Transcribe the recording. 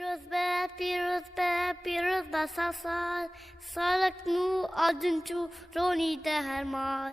Piruzbe, piruzbe, piruzbe sasa, salak nu adıncu roni de hermal.